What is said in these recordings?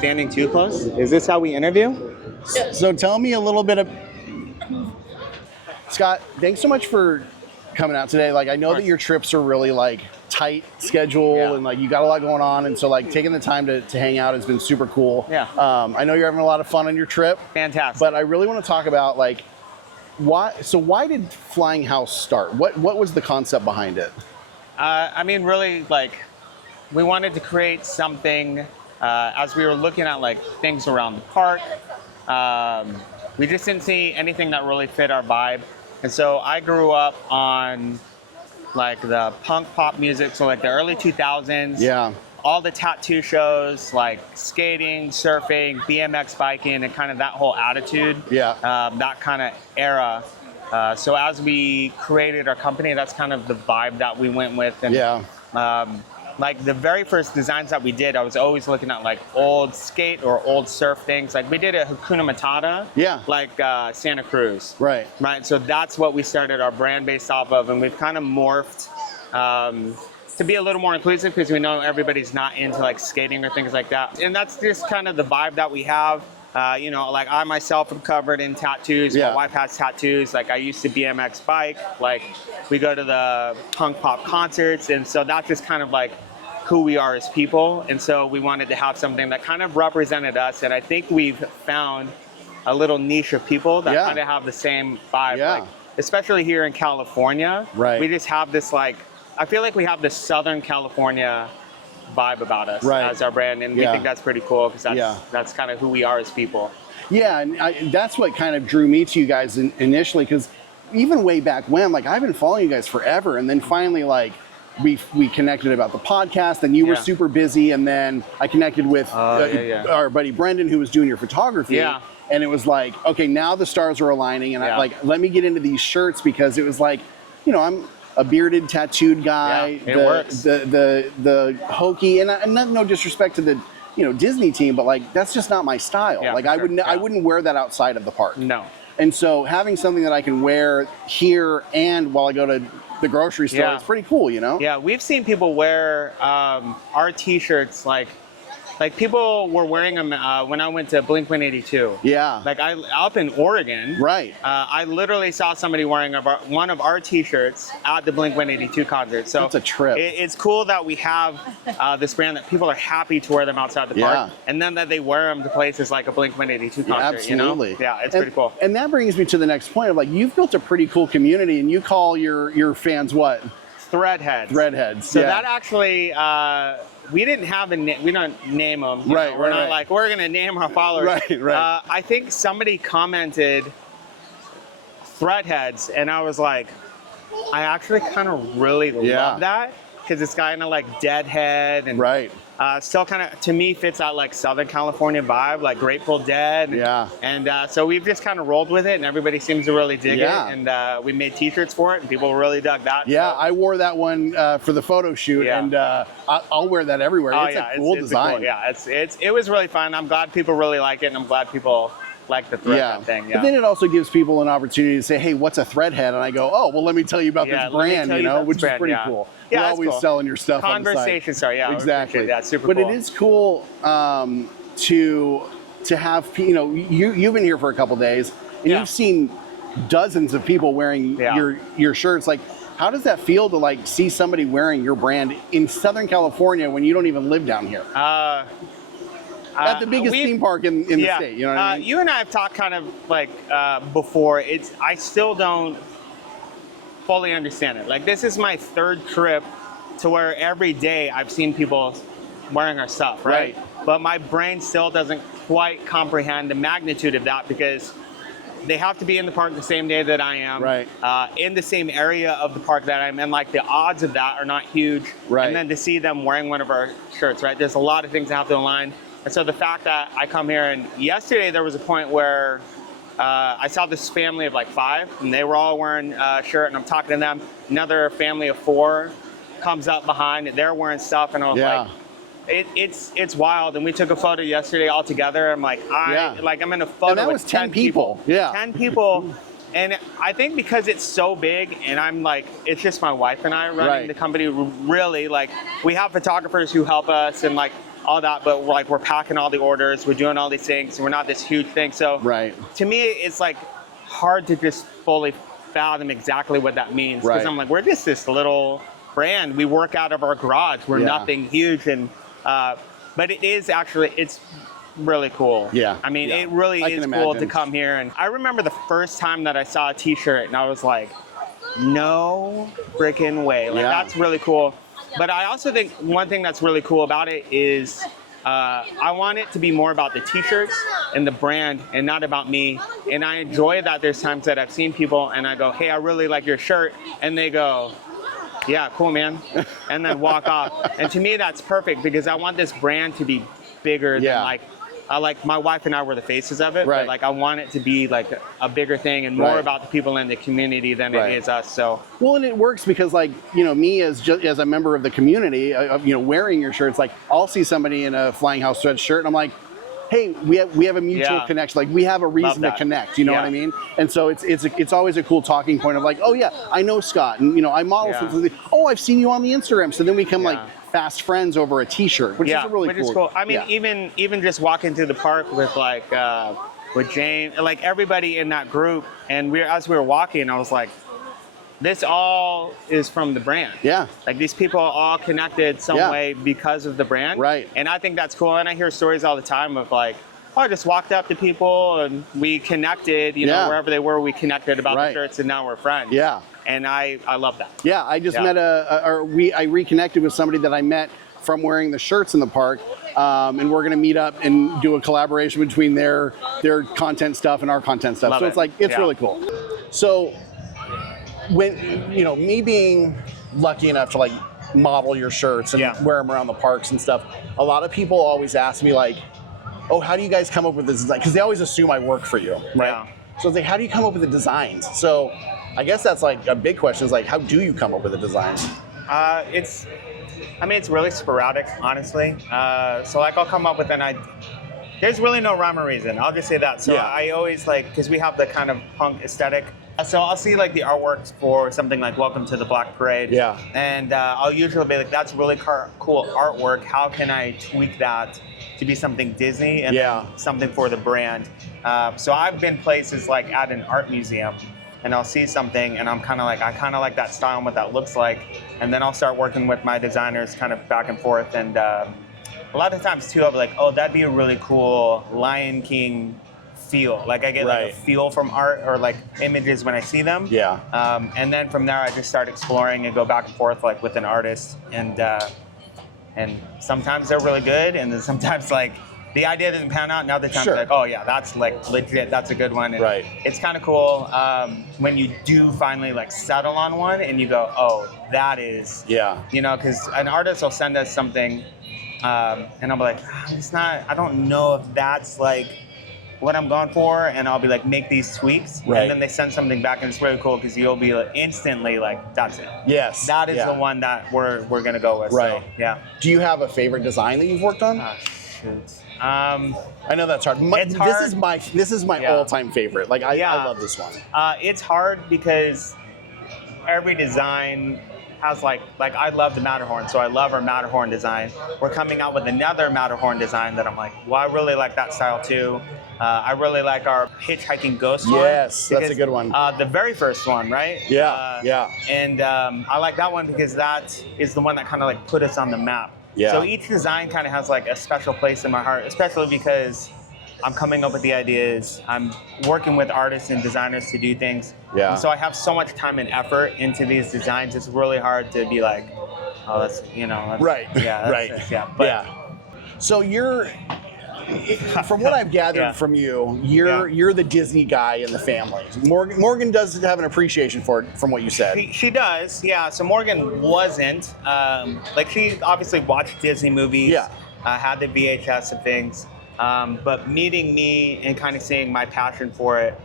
standing too close? Is this how we interview? So tell me a little bit of... Scott, thanks so much for coming out today. Like, I know that your trips are really like tight schedule and like you got a lot going on, and so like taking the time to hang out has been super cool. Yeah. I know you're having a lot of fun on your trip. Fantastic. But I really want to talk about like why did Flying House start? What was the concept behind it? I mean, really, like, we wanted to create something as we were looking at like things around the park. We just didn't see anything that really fit our vibe. And so I grew up on like the punk pop music, so like the early 2000s. Yeah. All the tattoo shows, like skating, surfing, BMX biking, and kind of that whole attitude. Yeah. That kind of era. So as we created our company, that's kind of the vibe that we went with. And, like the very first designs that we did, I was always looking at like old skate or old surf things. Like we did a Hakuna Matata, like Santa Cruz. Right. Right. So that's what we started our brand based off of, and we've kind of morphed to be a little more inclusive because we know everybody's not into like skating or things like that. And that's just kind of the vibe that we have. You know, like I myself am covered in tattoos. My wife has tattoos. Like I used to BMX bike. Like we go to the punk pop concerts, and so that's just kind of like who we are as people. And so we wanted to have something that kind of represented us. And I think we've found a little niche of people that kind of have the same vibe. Like, especially here in California. Right. We just have this like, I feel like we have this Southern California vibe about us as our brand, and we think that's pretty cool because that's kind of who we are as people. Yeah, and that's what kind of drew me to you guys initially, because even way back when, like I've been following you guys forever, and then finally like we connected about the podcast, and you were super busy, and then I connected with our buddy Brendan, who was doing your photography. And it was like, okay, now the stars are aligning, and I like, let me get into these shirts, because it was like, you know, I'm a bearded, tattooed guy. It works. The hokey, and no disrespect to the Disney team, but like that's just not my style. Like I wouldn't wear that outside of the park. No. And so having something that I can wear here and while I go to the grocery store, it's pretty cool, you know? Yeah, we've seen people wear our t-shirts like people were wearing them when I went to Blink-182. Yeah. Like up in Oregon. Right. I literally saw somebody wearing one of our t-shirts at the Blink-182 concert. So it's a trip. It's cool that we have this brand that people are happy to wear them outside the park, and then that they wear them to places like a Blink-182 concert. Absolutely. You know? Yeah, it's pretty cool. And that brings me to the next point of like, you've built a pretty cool community, and you call your fans what? Threadheads. Threadheads. So that actually. We didn't have we don't name them. We're not like, we're going to name our followers. Right. I think somebody commented Threadheads, and I was like, I actually kind of really love that, because it's kind of like Deadhead, and still kind of, to me, fits that like Southern California vibe, like Grateful Dead. And so we've just kind of rolled with it, and everybody seems to really dig it. And we made t-shirts for it, and people really dug that. Yeah, so. I wore that one for the photo shoot, and I'll wear that everywhere. It's a cool design. It was really fun. I'm glad people really like it, and I'm glad people like the threadhead thing. But then it also gives people an opportunity to say, hey, what's a threadhead? And I go, oh, well, let me tell you about this brand, which is pretty cool. You're always selling your stuff on the site. Conversation, sorry, exactly. That's super cool. But it is cool to have, you've been here for a couple days, and you've seen dozens of people wearing your shirts. Like, how does that feel to like see somebody wearing your brand in Southern California when you don't even live down here? At the biggest theme park in the state, you know what I mean? You and I have talked kind of like before. I still don't fully understand it. Like, this is my third trip to where every day I've seen people wearing our stuff, right? But my brain still doesn't quite comprehend the magnitude of that, because they have to be in the park the same day that I am, in the same area of the park that I'm in. Like, the odds of that are not huge. And then to see them wearing one of our shirts, there's a lot of things that have to align. And so the fact that I come here, and yesterday there was a point where I saw this family of like 5, and they were all wearing a shirt, and I'm talking to them. Another family of 4 comes up behind, and they're wearing stuff, and I was like, it's wild. And we took a photo yesterday all together. I'm like, I'm in a photo. And that was 10 people. 10 people. And I think because it's so big, and I'm like, it's just my wife and I running the company, really. Like, we have photographers who help us, and like, all that, but like we're packing all the orders, we're doing all these things, we're not this huge thing. So Right. to me, it's like hard to just fully fathom exactly what that means. Because Right. I'm like, we're just this little brand. We work out of our garage. We're Yeah. nothing huge, and but it is actually, it's really cool. Yeah. I mean, Yeah. it really I is can cool to imagine. come here. And I remember the first time that I saw a T-shirt, and I was like, no freaking way. Like, Yeah. that's really cool. But I also think one thing that's really cool about it is I want it to be more about the T-shirts and the brand and not about me. And I enjoy that there's times that I've seen people and I go, hey, I really like your shirt. And they go, yeah, cool, man. And then walk off. And to me, that's perfect because I want this brand to be bigger Yeah. than like my wife and I were the faces of it, Right. but like I want it to be like a bigger thing and more Right. about the people in the community than Right. it is us. So Well, and it works because, like, you know, me as a member of the community, you know, wearing your shirts, like, I'll see somebody in a Flying House Threads shirt, and I'm like, hey, we have a mutual Yeah. connection. Like, we have a reason to that. connect. You know Yeah. what I mean? And so it's always a cool talking point of like, oh yeah, I know Scott, and you know, I model Yeah. something. Oh, I've seen you on the Instagram. So then we become like Yeah. fast friends over a T-shirt, which is a really which cool. is cool. I mean, yeah. even just walking through the park with like with Jane, like everybody in that group, and as we were walking, I was like, this all is from the brand. Yeah. Like these people are all connected some Yeah. way because of the brand. Right. And I think that's cool. And I hear stories all the time of like, oh, I just walked up to people and we connected, you Yeah. know, wherever they were, we connected about Right. the shirts and now we're friends. Yeah. And I love that. Yeah, I just Yeah. met I reconnected with somebody that I met from wearing the shirts in the park, and we're gonna meet up and do a collaboration between their content stuff and our content stuff. Love so it. it's like it's Yeah. really cool. So when you know me being lucky enough to like model your shirts and Yeah. wear them around the parks and stuff, a lot of people always ask me like, oh, how do you guys come up with this design? Because they always assume I work for you, right? Yeah. So it's like, how do you come up with the designs? So I guess that's like a big question is like, how do you come up with the designs? It's really sporadic, honestly. So like I'll come up with an idea. There's really no rhyme or reason. I'll just say that. So Yeah. I always like, because we have the kind of punk aesthetic. So I'll see like the artwork for something like Welcome to the Black Parade. Yeah. And I'll usually be like, that's really cool artwork. How can I tweak that to be something Disney and Yeah. then something for the brand? So I've been places like at an art museum and I'll see something and I kind of like that style and what that looks like. And then I'll start working with my designers kind of back and forth. And a lot of times too, I'll be like, oh, that'd be a really cool Lion King feel. Like I get like Right. a feel from art or like images when I see them. Yeah. And then from there, I just start exploring and go back and forth like with an artist. And sometimes they're really good. And then sometimes like the idea doesn't pan out. And other times Sure. like, oh yeah, that's like legit. That's a good one. And Right. it's kind of cool when you do finally like settle on one and you go, oh, that is, Yeah. you know, because an artist will send us something and I'll be like, I don't know if that's like what I'm going for. And I'll be like, make these tweaks. Right. And then they send something back and it's really cool because you'll be like, instantly like, that's it. Yes. That is Yeah. the one that we're going to go with. Right. So, yeah. Do you have a favorite design that you've worked on? Ah, shoot. I know that's hard. It's hard. This is my Yeah. all-time favorite. Like I Yeah. love this one. It's hard because every design has like I love the Matterhorn, so I love our Matterhorn design. We're coming out with another Matterhorn design that I'm like, well, I really like that style too. I really like our hitchhiking ghost one. Yes, that's a because, good one. The very first one, right? Yeah, yeah. And I like that one because that is the one that kind of like put us on the map. Yeah. So each design kind of has like a special place in my heart, especially because I'm coming up with the ideas. I'm working with artists and designers to do things. Yeah. And so I have so much time and effort into these designs. It's really hard to be like, oh, that's, Right. Yeah. That's Right. it, yeah. But Yeah. So from what I've gathered Yeah. from you, you're the Disney guy in the family. Morgan does have an appreciation for it from what you said. She does, yeah. So Morgan wasn't. She obviously watched Disney movies. Yeah. Had the VHS and things. But meeting me and kind of seeing my passion for it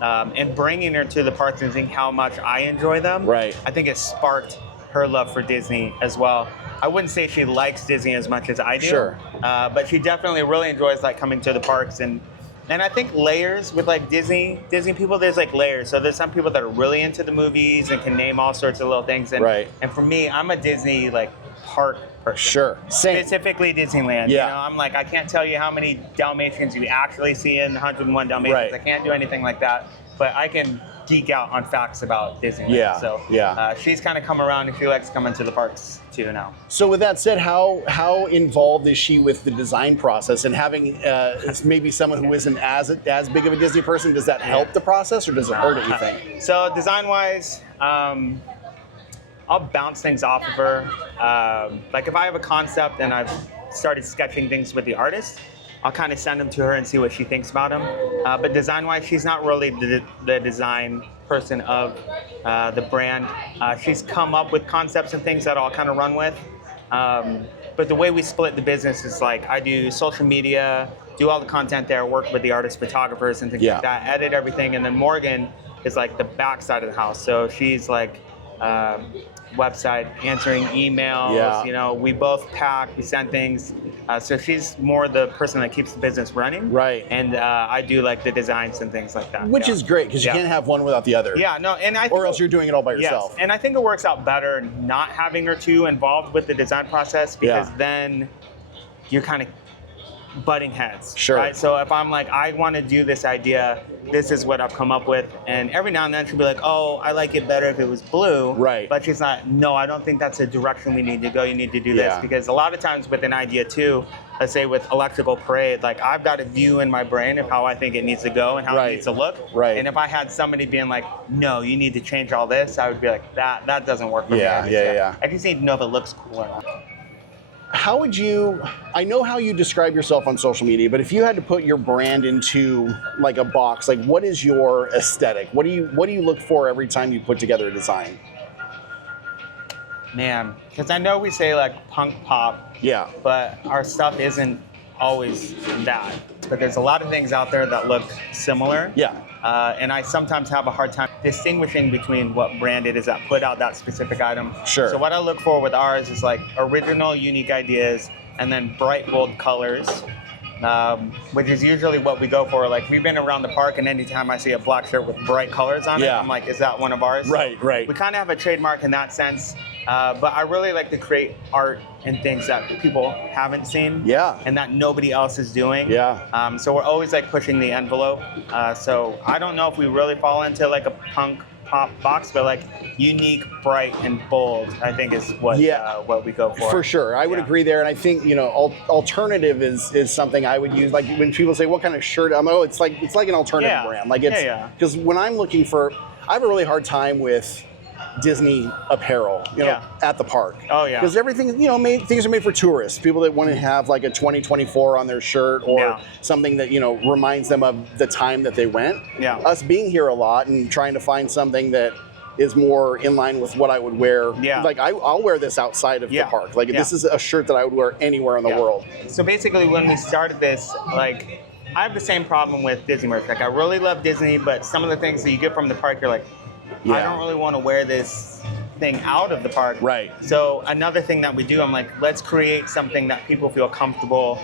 and bringing her to the parks and seeing how much I enjoy them, Right. I think it sparked her love for Disney as well. I wouldn't say she likes Disney as much as I do, Sure. But she definitely really enjoys like coming to the parks and I think layers with like Disney people. There's like layers. So there's some people that are really into the movies and can name all sorts of little things. And Right. and for me, I'm a Disney like park person. Sure. Same. Specifically Disneyland. Yeah. You know, I'm like, I can't tell you how many Dalmatians you actually see in 101 Dalmatians. Right. I can't do anything like that, but I can geek out on facts about Disneyland. Yeah. So she's kind of come around and she likes coming to the parks too now. So with that said, how involved is she with the design process, and having maybe someone who isn't as big of a Disney person, does that help the process or does it hurt it, you think? So design-wise, I'll bounce things off of her. Like if I have a concept and I've started sketching things with the artist, I'll kind of send them to her and see what she thinks about them. But design-wise, she's not really the design person of the brand. She's come up with concepts and things that I'll kind of run with. But the way we split the business is like I do social media, do all the content there, work with the artists, photographers, and things like that, edit everything, and then Morgan is like the back side of the house. So she's like website, answering emails, you know, we both pack, we send things. So she's more the person that keeps the business running. Right. And I do like the designs and things like that. Which is great, because you can't have one without the other. Yeah, no, and or else you're doing it all by yourself. Yes, and I think it works out better not having her two involved with the design process, because then you're kind of butting heads. Sure. Right? So if I'm like, I want to do this idea, this is what I've come up with, and every now and then she'll be like, oh, I like it better if it was blue. Right. But she's not, no, I don't think that's the direction we need to go. You need to do this. Because a lot of times with an idea too, let's say with Electrical Parade, like I've got a view in my brain of how I think it needs to go and how it needs to look. Right. And if I had somebody being like, no, you need to change all this, I would be like, that doesn't work for me. I just need to know if it looks cool or not. How would you, I know how you describe yourself on social media, but if you had to put your brand into like a box, like what is your aesthetic? What do you look for every time you put together a design? Man, because I know we say like punk pop, but our stuff isn't always that. But there's a lot of things out there that look similar. And I sometimes have a hard time distinguishing between what brand it is that put out that specific item. Sure. So what I look for with ours is like original, unique ideas, and then bright, bold colors, which is usually what we go for. Like we've been around the park, and anytime I see a black shirt with bright colors on it, I'm like, is that one of ours? Right. We kind of have a trademark in that sense. But I really like to create art and things that people haven't seen, and that nobody else is doing. So we're always like pushing the envelope. So I don't know if we really fall into like a punk pop box, but like unique, bright, and bold, I think is what we go for. For sure, I would agree there, and I think alternative is something I would use. Like when people say, "What kind of shirt?" I'm it's like an alternative brand. Like it's because when I'm looking for, I have a really hard time with Disney apparel, at the park. Because everything, things are made for tourists, people that want to have like a 2024 on their shirt or something that, reminds them of the time that they went. Us being here a lot and trying to find something that is more in line with what I would wear. Like I'll wear this outside of the park. Like this is a shirt that I would wear anywhere in the world. So basically when we started this, like I have the same problem with Disney merch. Like I really love Disney, but some of the things that you get from the park, you're like, I don't really want to wear this thing out of the park. So another thing that we do, I'm like, let's create something that people feel comfortable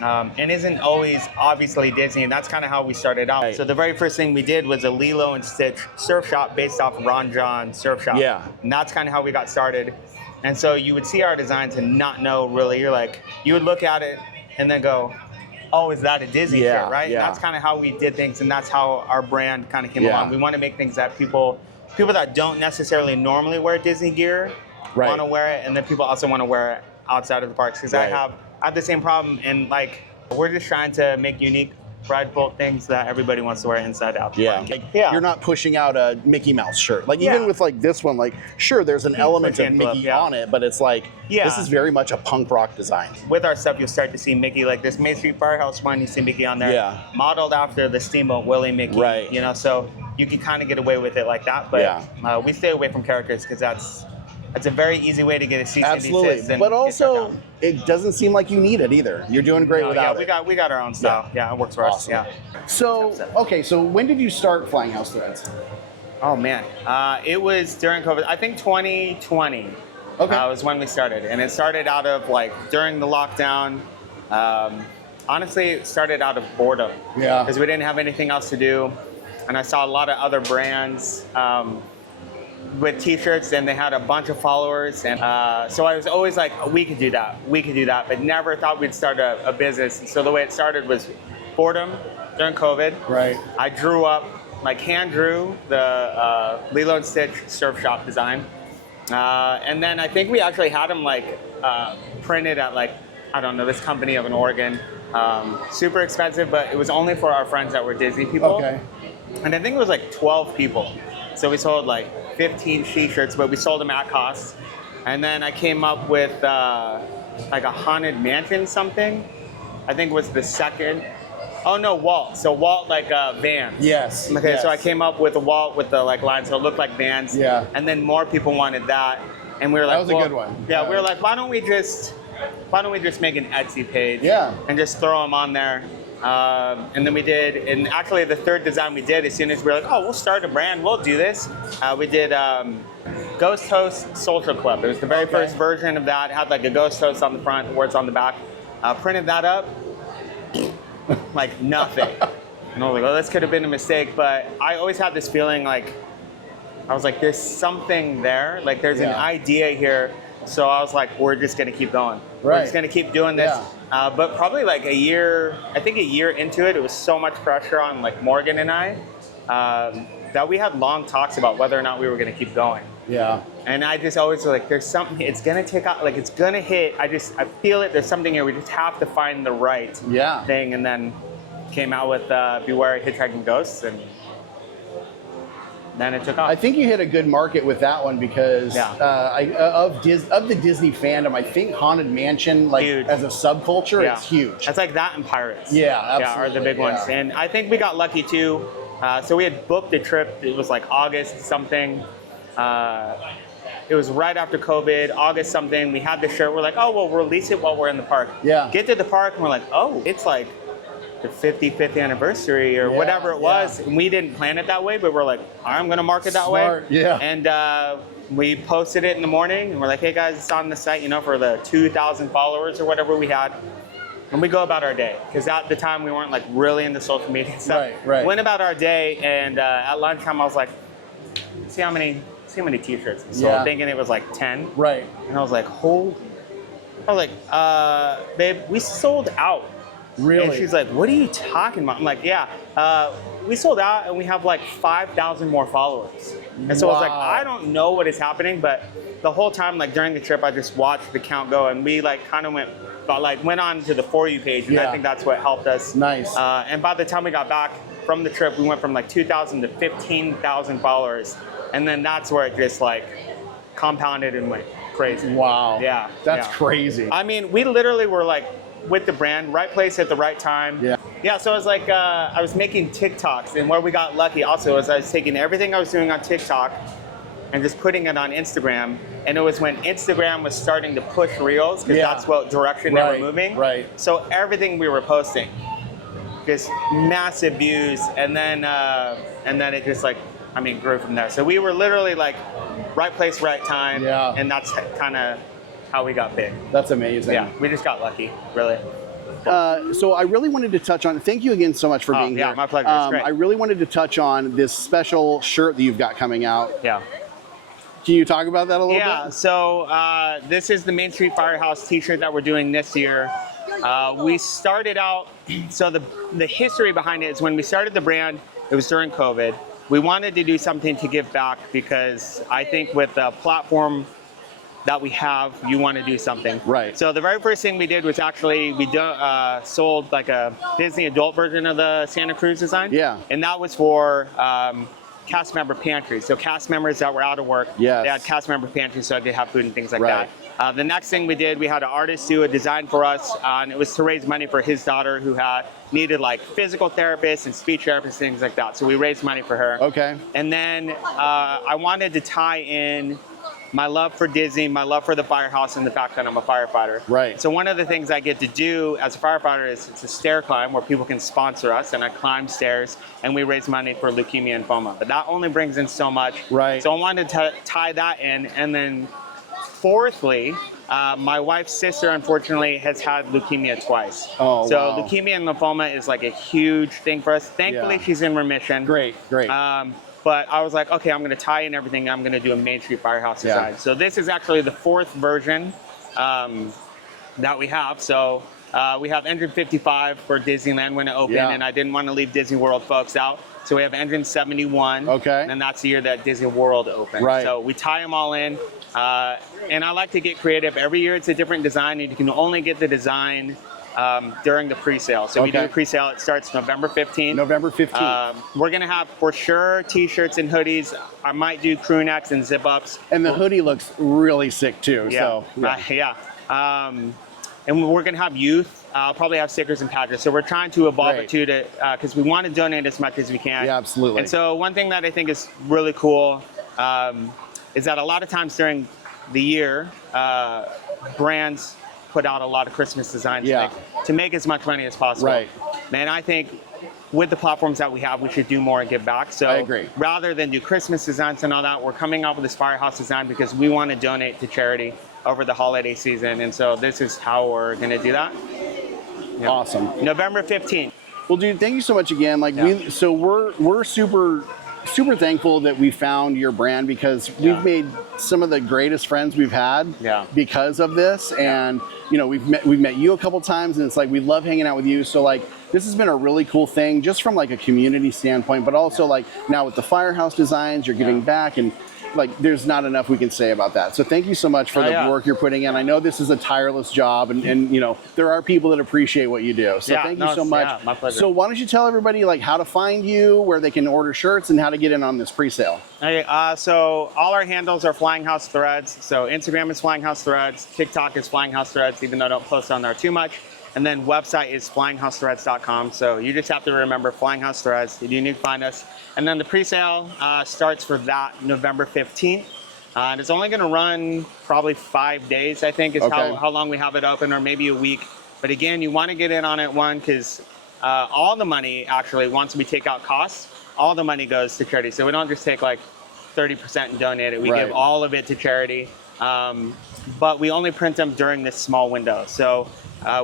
and isn't always obviously Disney. And that's kind of how we started out. So the very first thing we did was a Lilo and Stitch surf shop based off Ron John surf shop. And that's kind of how we got started. And so you would see our designs and not know really, you would look at it and then go, oh, is that a Disney shirt, right? That's kind of how we did things, and that's how our brand kind of came along. We want to make things that people that don't necessarily normally wear Disney gear want to wear it, and then people also want to wear it outside of the parks, because I have the same problem, and like we're just trying to make unique, bright, bold things that everybody wants to wear inside out. You're not pushing out a Mickey Mouse shirt. Like even with like this one, like sure there's an element of Mickey on it, but it's like this is very much a punk rock design. With our stuff, you'll start to see Mickey, like this Main Street Firehouse one, you see Mickey on there, modeled after the Steamboat Willie Mickey. So you can kind of get away with it like that, but we stay away from characters because that's a very easy way to get a cease and desist. But also, it doesn't seem like you need it either. You're doing great without it. We got our own style. It works for us. So, okay, so when did you start Flying House Threads? Oh man, it was during COVID. I think 2020 was when we started, and it started out of like during the lockdown. Honestly, it started out of boredom. Because we didn't have anything else to do, and I saw a lot of other brands with t-shirts, and they had a bunch of followers, and so I was always like, we could do that, but never thought we'd start a business. And so the way it started was boredom during COVID. Right. I drew up, like hand drew the Lilo and Stitch surf shop design, and then I think we actually had them like printed at like, I don't know, this company up in Oregon, super expensive, but it was only for our friends that were Disney people. Okay. And I think it was like 12 people. So we sold like 15 t-shirts, but we sold them at cost. And then I came up with like a haunted mansion something. I think was the second. Oh no, Walt. So Walt like Vans. Yes. Okay, yes. so I came up with a Walt with the like line, so it looked like Vans. Yeah. And then more people wanted that, and we were like, that was a good one. Yeah, we were like, why don't we just make an Etsy page? Yeah. And just throw them on there. And then we did, and actually the third design we did, as soon as we were like, oh, we'll start a brand, we'll do this. We did Ghost Host Social Club. It was the very first version of that. It had like a ghost host on the front, words on the back. Printed that up, like nothing. And I was like, oh, this could have been a mistake, but I always had this feeling like, I was like, there's something there, like there's an idea here. So I was like, we're just gonna keep going. We're just gonna keep doing this. But probably like a year into it, it was so much pressure on like Morgan and I, that we had long talks about whether or not we were gonna keep going. Yeah. And I just always was like, there's something, it's gonna take out, like it's gonna hit. I feel it, there's something here. We just have to find the right thing. And then came out with Beware Hitchhiking Ghosts, and then it took off. I think you hit a good market with that one because of the Disney fandom, I think Haunted Mansion, like huge. As a subculture, it's huge. It's like that and Pirates. Yeah, absolutely. Yeah, are the big ones. And I think we got lucky too. So we had booked a trip. It was like August something. It was right after COVID, August something. We had the shirt. We're like, oh, well, we'll release it while we're in the park. Yeah. Get to the park and we're like, oh, it's like the 55th anniversary or whatever it was. And we didn't plan it that way, but we're like, I'm going to mark it that way. Yeah. And we posted it in the morning and we're like, hey guys, it's on the site, you know, for the 2,000 followers or whatever we had. And we go about our day, because at the time we weren't like really into social media and stuff. Right. Went about our day, and at lunchtime I was like, see how many t-shirts we sold, thinking it was like 10. Right. And I was like, babe, we sold out. Really? And she's like, what are you talking about? I'm like, yeah, we sold out and we have like 5,000 more followers. And so I was like, I don't know what is happening, but the whole time, like during the trip, I just watched the count go, and we like kind of went on to the For You page, and I think that's what helped us. Nice. And by the time we got back from the trip, we went from like 2,000 to 15,000 followers. And then that's where it just like compounded and went crazy. Wow. Yeah. That's crazy. I mean, we literally were like with the brand, right place at the right time. Yeah. Yeah, so I was like, I was making TikToks, and where we got lucky also is I was taking everything I was doing on TikTok and just putting it on Instagram. And it was when Instagram was starting to push Reels, because that's what direction they were moving. Right. So everything we were posting, just massive views, and then it just like, I mean, grew from there. So we were literally like right place, right time, and that's kind of how we got big. That's amazing. Yeah, we just got lucky, really. So I really wanted to touch on, thank you again so much for being here. Yeah, my pleasure. It's great. I really wanted to touch on this special shirt that you've got coming out. Yeah. Can you talk about that a little bit? Yeah, so this is the Main Street Firehouse t-shirt that we're doing this year. We started out, so the history behind it is when we started the brand, it was during COVID. We wanted to do something to give back, because I think with the platform that we have, you want to do something. Right. So the very first thing we did was actually we sold like a Disney adult version of the Santa Cruz design. Yeah. And that was for cast member pantries. So cast members that were out of work, they had cast member pantries so they could have food and things like that. The next thing we did, we had an artist do a design for us, and it was to raise money for his daughter who needed like physical therapists and speech therapists, things like that. So we raised money for her. Okay. And then I wanted to tie in my love for Disney, my love for the Firehouse, and the fact that I'm a firefighter. Right. So one of the things I get to do as a firefighter is it's a stair climb where people can sponsor us, and I climb stairs and we raise money for leukemia and lymphoma. But that only brings in so much. Right. So I wanted to tie that in. And then fourthly, my wife's sister, unfortunately, has had leukemia twice. Oh, so wow. leukemia and lymphoma is like a huge thing for us. Thankfully, she's in remission. Great. but I was like, okay, I'm going to tie in everything. I'm going to do a Main Street Firehouse Yeah. design. So this is actually the 4th version that we have. So we have Engine 55 for Disneyland when it opened, Yeah. and I didn't want to leave Disney World folks out. So we have Engine 71, Okay. and that's the year that Disney World opened. Right. So we tie them all in, and I like to get creative. Every year it's a different design, and you can only get the design during the pre-sale. So we do Okay. a pre-sale. It starts November 15th. November 15th. We're gonna have for sure t-shirts and hoodies. I might do crew necks and zip-ups. And the hoodie looks really sick too. Yeah, So and we're gonna have youth. I'll probably have stickers and patches. So we're trying to evolve Great. it too, because we want to donate as much as we can. Yeah, absolutely. And so one thing that I think is really cool is that a lot of times during the year, brands put out a lot of Christmas designs Yeah. to make as much money as possible. Right. And I think with the platforms that we have, we should do more and give back. So I agree. rather than do Christmas designs and all that, we're coming up with this Firehouse design because we want to donate to charity over the holiday season. And so this is how we're going to do that. Yeah. Awesome. November 15th. Well, dude, thank you so much again. Like we're super thankful that we found your brand because we've made some of the greatest friends we've had because of this. And you know, we've met you a couple times, and it's like we love hanging out with you. So like this has been a really cool thing, just from like a community standpoint, but also like now with the Firehouse designs, you're giving back, and like there's not enough we can say about that. So thank you so much for the work you're putting in. I know this is a tireless job, and you know there are people that appreciate what you do. So thank you so much. Yeah, my pleasure. So why don't you tell everybody like how to find you, where they can order shirts, and how to get in on this pre-sale? Okay, so all our handles are Flying House Threads. So Instagram is Flying House Threads, TikTok is Flying House Threads, even though I don't post on there too much. And then website is flyinghouthreads.com. So you just have to remember Flying House Threads. You need to find us. And then the pre-sale starts for that November 15th. And it's only going to run probably 5 days, I think, is how long we have it open, or maybe a week. But again, you want to get in on it, one, because all the money, actually, once we take out costs, all the money goes to charity. So we don't just take like 30% and donate it. We give all of it to charity. But we only print them during this small window. So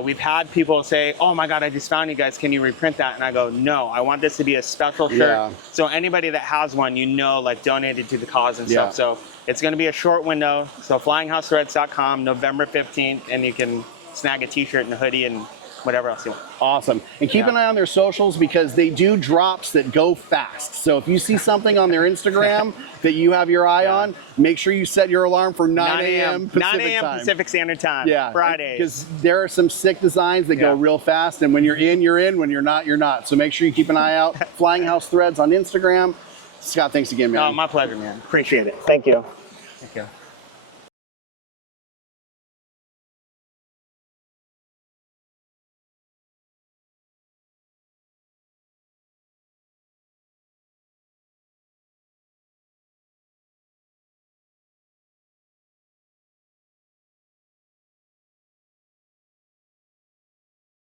we've had people say, oh my God, I just found you guys. Can you reprint that? And I go, no, I want this to be a special shirt. Yeah. So anybody that has one, you know, like donated to the cause and stuff. So it's going to be a short window. So flyinghouthreads.com, November 15th, and you can snag a t-shirt and a hoodie and whatever else you want. Awesome. And keep an eye on their socials because they do drops that go fast. So if you see something on their Instagram that you have your eye on, make sure you set your alarm for 9 a.m. Pacific 9 a.m. time. Pacific Standard Time. Fridays. Because there are some sick designs that go real fast, and when you're in, you're in. When you're not, you're not. So make sure you keep an eye out. Flying House Threads on Instagram. Scott, thanks again, man. Oh, my pleasure, man. Appreciate it. Thank you. Thank you.